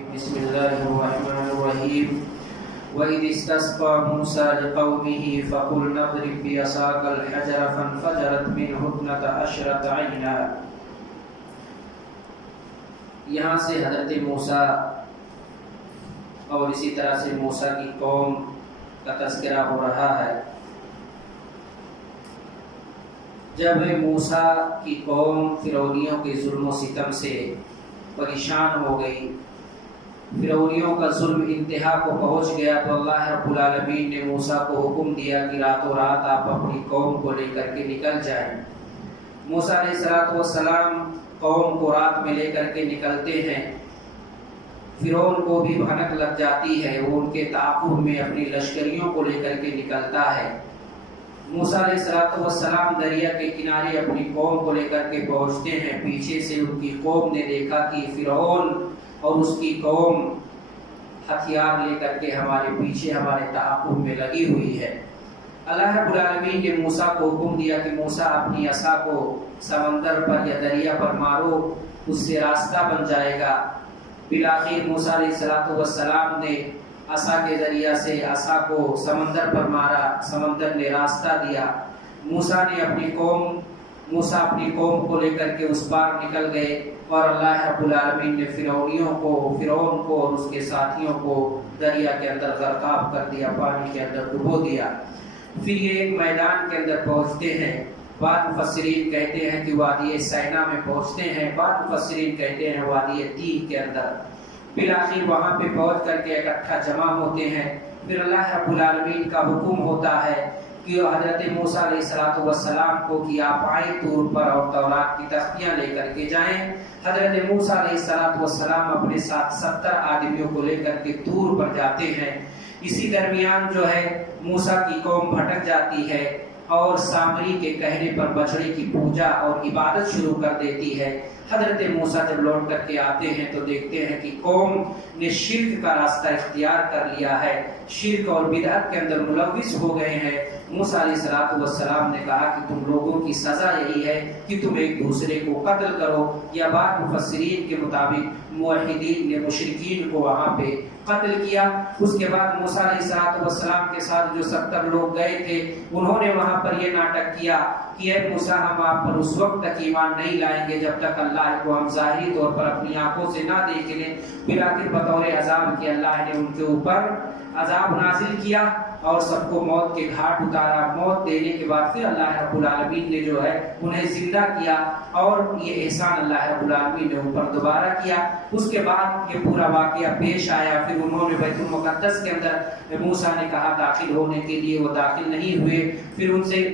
بسم الله الرحمن الرحيم وإذ استسقى موسى لقومه فقلنا اضرب بعصاك الحجر فانفجرت منه 12 عينا. یہاں سے حضرت موسیٰ اور اسی طرح سے موسیٰ کی قوم کا تذکرہ ہو رہا ہے. جب موسیٰ کی قوم فرعونیوں کے ظلم و ستم سے پریشان ہو گئی، فرعونیوں کا ظلم انتہا کو پہنچ گیا، تو اللہ رب العالمین نے موسیٰ کو حکم دیا کہ راتوں رات آپ اپنی قوم کو لے کر کے نکل جائیں. موسیٰ علیہ السلام قوم کو رات میں لے کر کے نکلتے ہیں. فرعون کو بھی بھنک لگ جاتی ہے، وہ ان کے تعاقب میں اپنی لشکریوں کو لے کر کے نکلتا ہے. موسیٰ علیہ السلام دریا کے کنارے اپنی قوم کو لے کر کے پہنچتے ہیں. پیچھے سے ان کی قوم نے دیکھا کہ فرعون اور اس کی قوم ہتھیار لے کر کے ہمارے پیچھے ہمارے تعاقب میں لگی ہوئی ہے. اللہ رب العالمین نے موسیٰ کو حکم دیا کہ موسیٰ اپنی عصا کو سمندر پر یا دریا پر مارو، اس سے راستہ بن جائے گا. بالآخر موسیٰ علیہ السلام نے عصا کے ذریعہ سے عصا کو سمندر پر مارا، سمندر نے راستہ دیا. موسیٰ اپنی قوم کو لے کر کے اس پار نکل گئے، اور اللہ رب العالمین نے فرعون کو اور اس کے ساتھیوں کو دریا کے اندر غرقاب کر دیا، پانی کے اندر ڈبو دیا. پھر یہ ایک میدان کے اندر پہنچتے ہیں. بعض مفسرین کہتے ہیں کہ وادی سینا میں پہنچتے ہیں، بعض مفسرین کہتے ہیں وادی تیہ کے اندر. بالآخر وہاں پہ پہنچ کر کے اکٹھا جمع ہوتے ہیں. پھر اللہ رب العالمین کا حکم ہوتا ہے کہ حضرت موسیٰ علیہ السلام کو کہ آپ آئیں طور پر اور تورات کی تختیاں لے کر کے جائیں. حضرت موسیٰ علیہ السلام اپنے ساتھ 70 آدمیوں کو لے کر کے طور پر جاتے ہیں. اسی درمیان جو ہے موسیٰ کی قوم بھٹک جاتی ہے اور سامری کے کہنے پر بچڑے کی پوجا اور عبادت شروع کر دیتی ہے. حضرت موسیٰ جب لوٹ کر کے آتے ہیں تو دیکھتے ہیں کہ قوم نے شرک کا راستہ اختیار کر لیا ہے، شرک اور بدعت کے اندر ملوث ہو گئے ہیں. موسیٰ علیہ السلام نے کہا کہ تم لوگوں کی سزا یہی ہے کہ تم ایک دوسرے کو قتل کرو، یا بعض مفسرین کے مطابق موحدین نے مشرکین کو وہاں پہ قتل کیا. اس کے بعد موسیٰ علیہ السلام کے ساتھ جو 70 لوگ گئے تھے، انہوں نے وہاں پر یہ ناٹک کیا کہ اے موسیٰ ہم آپ پر اس وقت تک ایمان نہیں لائیں گے جب تک اللہ کو ہم ظاہری طور پر اپنی آنکھوں سے نہ دیکھ لیں. بالآخر بطور عذاب کہ اللہ نے ان کے اوپر عذاب نازل کیا اور سب کو موت کے گھاٹ اتارا. موت دینے کے بعد پھر اللہ رب العالمین نے جو ہے انہیں زندہ کیا، اور یہ احسان اللہ رب العالمین نے ان پر دوبارہ کیا. اس کے بعد یہ پورا واقعہ پیش آیا. پھر انہوں نے بیت المقدس کے اندر موسیٰ نے کہا داخل ہونے کے لیے، وہ داخل نہیں ہوئے. پھر ان سے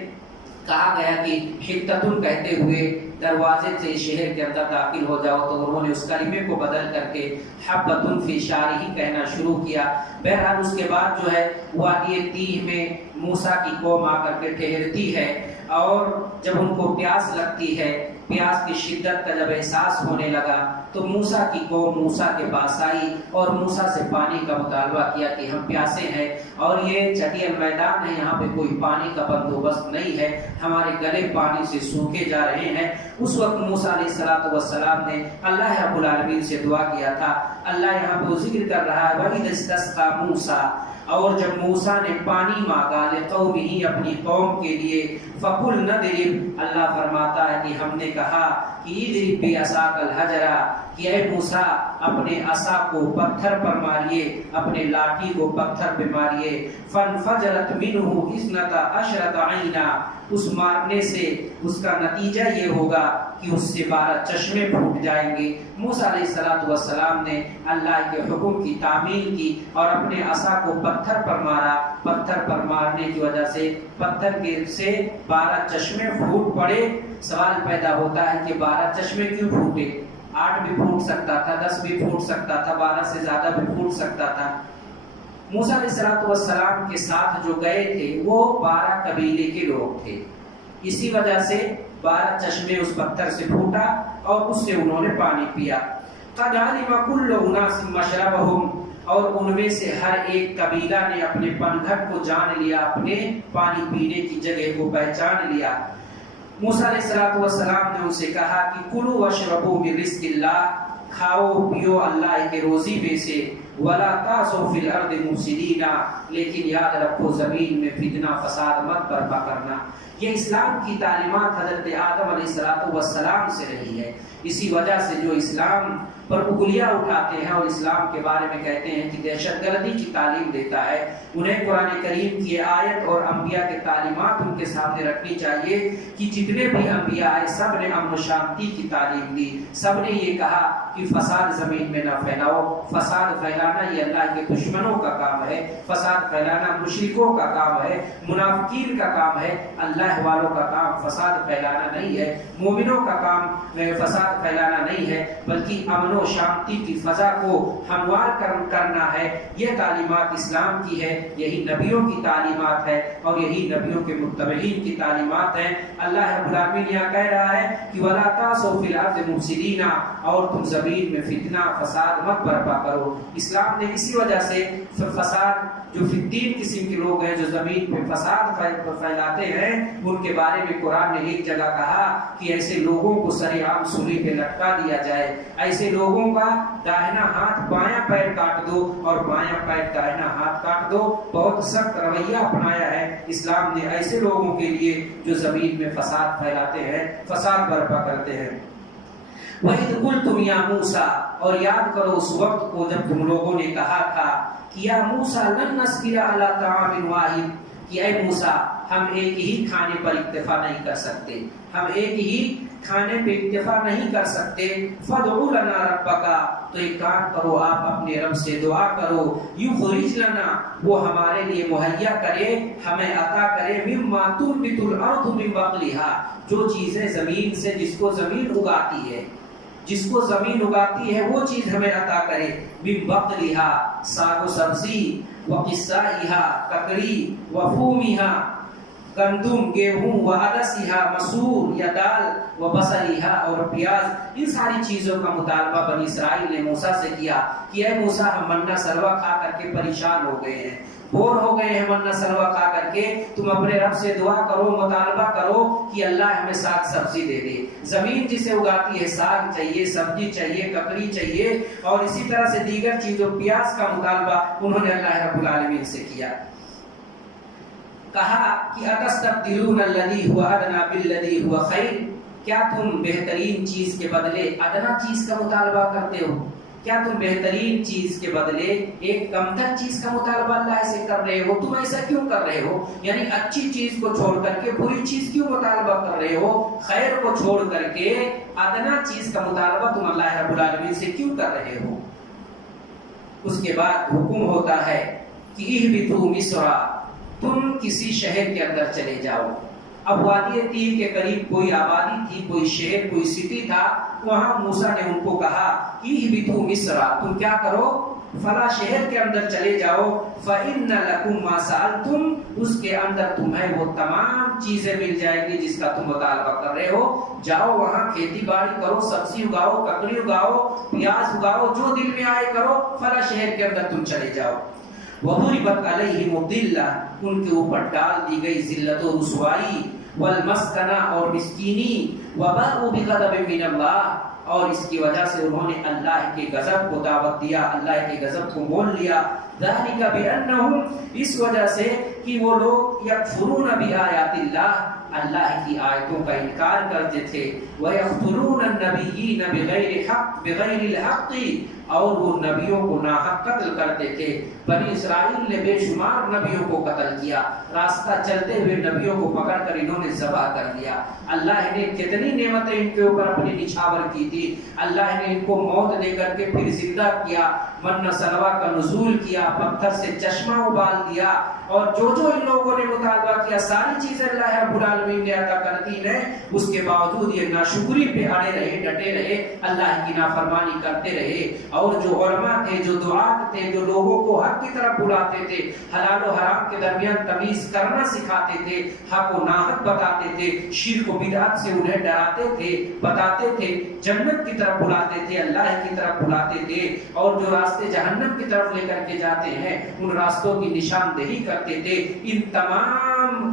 کہا گیا کہ حتتن کہتے ہوئے دروازے سے شہر کے اندر داخل ہو جاؤ، تو انہوں نے اس کلمے کو بدل کر کے حبتن فی شعرہ کہنا شروع کیا. بہرحال اس کے بعد جو ہے وادی تیہ میں موسیٰ کی قوم آ کر کے ٹھہرتی ہے، اور جب ان کو پیاس لگتی ہے، پیاس کی شدت کا جب احساس ہونے لگا تو موسیٰ کی قوم موسیٰ کے پاس آئی اور موسیٰ سے پانی کا مطالبہ کیا کہ ہم پیاسے ہیں، اور یہ چٹیل میدان ہے، یہاں پہ کوئی پانی کا بندوبست نہیں ہے، ہمارے گلے پانی سے سوکھے جا رہے ہیں. اس وقت موسیٰ علیہ السلام نے اللہ رب العالمین سے دعا کیا تھا. اللہ یہاں پہ ذکر کر رہا ہے وَإِذِ اسْتَسْقَىٰ مُوسَىٰ، اور جب موسیٰ نے پانی مانگا لِقَوْمِهِ اپنی قوم کے لیے، فَقُلْنَا اضْرِبْ، اللہ فرماتا ہے کہ ہم نے کہا کہ اضْرِب بِعَصَاكَ الْحَجَرَ، کہ اے موسیٰ اپنے عصا کو پتھر پر ماریے، اپنے لاٹھی کو پتھر پہ ماریے. فَانْفَجَرَتْ مِنْهُ 12 عَيْنًا، اس مارنے سے اس کا نتیجہ یہ ہوگا کہ اس سے 12 چشمے پھوٹ جائیں گے. موسیٰ علیہ السلام نے اللہ کے حکم کی تعمیل کی اور اپنے عصا کو پتھر پر مارا. پتھر پر مارنے کی وجہ سے پتھر سے 12 چشمے پھوٹ پڑے. سوال پیدا ہوتا ہے کہ 12 چشمے کیوں پھوٹے؟ 8 بھی پھوٹ سکتا تھا، 10 بھی پھوٹ سکتا تھا، 12 سے زیادہ بھی پھوٹ سکتا تھا. موسیٰ علیہ السلام کے ساتھ جو گئے تھے وہ 12 قبیلے کے لوگ تھے، اسی وجہ سے 12 چشمے اس پتھر سے پھوٹا اور اس سے انہوں نے پانی پیا. قَدْ عَلِمَ كُلُّ أُنَاسٍ مَشْرَبَهُمْ، اور ان میں سے ہر ایک قبیلہ نے اپنے پنگھٹ کو جان لیا، اپنے پانی پینے کی جگہ کو پہچان لیا. موسیٰ علیہ السلام نے ان سے کہا کہ کلوا واشربوا من رزق اللہ، کھاؤ پیو اللہ کے روزی میں سے، ولا تعثوا فی الارض مفسدین، لیکن یاد رکھو زمین میں فتنہ فساد مت برپا کرنا۔ یہ اسلام کی تعلیمات حضرت آدم علیہ السلام سے رہی ہے۔ اسی وجہ سے جو اسلام پر انگلیاں اٹھاتے ہیں اور اسلام کے بارے میں کہتے ہیں کہ دہشت گردی کی تعلیم دیتا ہے، انہیں قرآن کریم کی آیت اور انبیاء کے تعلیمات ان کے سامنے رکھنی چاہیے کہ جتنے بھی انبیاء آئے سب نے امن و شانتی کی تعلیم دی، سب نے یہ کہا کہ فساد زمین میں نہ پھیلاؤ۔ فساد پھیلانا یہ اللہ کے دشمنوں کا کام ہے، فساد پھیلانا مشرکوں کا کام ہے، منافقین کا کام ہے، اللہ والوں کا کام فساد پھیلانا نہیں ہے، مومنوں کا کام فساد پھیلانا نہیں ہے، بلکہ امن و شانتی کی فضا کو ہموار کرنا ہے۔ یہ تعلیمات اسلام کی ہے، یہی نبیوں کی تعلیمات ہے اور یہی نبیوں کے متبعین کی تعلیمات ہیں۔ اللہ رب العالمین یہاں کہہ رہا ہے کہ وَلَا تَعْثَوْا فِي الْأَرْضِ مُفْسِدِينَ، اور تم زمین میں فتنہ فساد مت برپا کرو۔ اسلام نے اسی وجہ سے فساد، جو 3 قسم کے لوگ ہیں جو زمین میں فساد پھیلاتے ہیں، ان کے بارے میں قرآن نے ایک جگہ کہا کہ ایسے لوگوں کو سرعام سولی پہ لٹکا دیا جائے، ایسے لوگوں کا داہنا ہاتھ بایاں پیر کاٹ دو اور بایاں پیر داہنا ہاتھ کاٹ دو۔ بہت سخت رویہ اپنایا ہے اسلام نے ایسے لوگوں کے لیے جو زمین میں فساد پھیلاتے ہیں، فساد برپا کرتے ہیں۔ وَإِذْ قُلْتُمْ يَا مُوسَىٰ، اور یاد کرو اس وقت کو جب تم لوگوں نے کہا تھا کہ یا موسیٰ لن نصبر علی طعام واحد، کہ اے موسیٰ ہم ایک ہی کھانے پر اکتفا نہیں کر سکتے، ہم ایک ہی کھانے پہ اکتفا نہیں کر سکتے۔ فَادْعُ لَنَا رَبَّكَ، تو ایک کام کرو آپ اپنے رب سے دعا کرو، یُخْرِجْ لَنَا، وہ ہمارے لیے مہیا کرے، ہمیں عطا کرے، مِمَّا تُنبِتُ الْأَرْضُ مِن بَقْلِهَا، جو چیزیں زمین سے، جس کو زمین اگاتی ہے، جس کو زمین اگاتی ہے وہ چیز ہمیں عطا کرے، من بقلها، ساگ و سبزی، وقصائها، ککڑی، وفومها، گندم، گیہوں، وعدسها، مسور یا دال، وبصلها، اور پیاز۔ ان ساری چیزوں کا مطالبہ بنی اسرائیل نے موسیٰ سے کیا کہ اے موسیٰ ہم منہ سلوہ کھا کر کے پریشان ہو گئے ہیں، بور ہو گئے ہیں منہ سلوہ کھا کر کے، تم اپنے رب سے دعا کرو، مطالبہ کرو کہ اللہ ہمیں ساگ سبزی دے دے۔ زمین جسے اگاتی ہے ساگ چاہیے، سبزی چاہیے، ککڑی چاہیے، اور اسی طرح سے دیگر چیزوں، پیاز کا مطالبہ انہوں نے اللہ رب العالمین سے کیا۔ کہا کہ اتستبدلون الذی هو ادنی بالذی هو خیر، کیا تم بہترین چیز کے بدلے ادنا چیز کا مطالبہ کرتے ہو؟ کیا تم بہترین چیز کے بدلے ایک کمتر چیز کا مطالبہ اللہ سے کر رہے ہو؟ تم ایسا کیوں کر رہے ہو؟ یعنی اچھی چیز کو چھوڑ کر کے بری چیز کیوں مطالبہ کر رہے ہو؟ خیر کو چھوڑ کر کے ادنا چیز کا مطالبہ تم اللہ رب العالمین سے کیوں کر رہے ہو؟ اس کے بعد حکم ہوتا ہے کہ اہبطوا مصر، تم کسی شہر کے اندر چلے جاؤ۔ اب وادی تیر کے قریب کوئی آبادی تھی، کوئی شہر، کوئی سٹی تھا، وہاں موسیٰ نے ان کو کہا اہبطوا مصر، تم کیا کرو، فلاں شہر کے اندر چلے جاؤ، فإن لکم ما سألتم، اس کے اندر تمہیں وہ تمام چیزیں مل جائیں گی جس کا تم مطالبہ کر رہے ہو۔ جاؤ وہاں کھیتی باڑی کرو، سبزی اگاؤ، ککڑی اگاؤ، پیاز اگاؤ، جو دل میں آئے کرو، فلاں شہر کے اندر تم چلے جاؤ۔ وَضُرِبَتْ عَلَيْهِمُ الذِّلَّةُ، ان کے اوپر ڈال دی گئی ذلت و رسوائی، والمسکنہ، اور مسکینی، وَبَاءُوا بِغَضَبٍ مِّنَ اللَّهِ، اور اس کی وجہ سے انہوں نے اللہ کے غضب کو دعوت دیا، اللہ کے غضب کو مول لیا۔ ذَلِكَ بِأَنَّهُمْ، اس وجہ سے کہ وہ لوگ یکفرون بآیات اللہ، اللہ کی آیتوں کا انکار کرتے تھے، وَيَقْتُلُونَ النَّبِيِّينَ بِغَيْرِ الْحَقِّ، اور وہ نبیوں کو ناحق قتل کرتے تھے۔ بنی اسرائیل نے بے شمار نبیوں کو قتل کیا، راستہ چلتے ہوئے نبیوں کو پکڑ کر انہوں نے ذبح کر دیا۔ اللہ نے کتنی نعمتیں ان کے اوپر اپنی نچھاور کی تھی، اللہ نے ان کو موت دے کر کے پھر زندہ کیا، من سلوہ کا نزول کیا، پتھر سے چشمہ ابال دیا، اور جو جو ان لوگوں نے مطالبہ کیا ساری چیزیں اللہ رب العالمین نے عطا کر دی ہیں۔ اس کے باوجود یہ ناشکری پہ اڑے رہے، ڈٹے رہے، اللہ کی نافرمانی کرتے رہے۔ اور جو علماء تھے، جو دعات تھے، جو لوگوں کو حق کی طرف بلاتے تھے، حلال و حرام کے درمیان تمیز کرنا سکھاتے تھے، حق و ناحق بتاتے تھے، شرک و بدعت سے انہیں ڈراتے تھے، بتاتے تھے، جنت کی طرف بلاتے تھے، اللہ کی طرف بلاتے تھے، اور جو راستے جہنم کی طرف لے کر کے جاتے ہیں ان راستوں کی نشاندہی کرتے تھے۔ ان تمام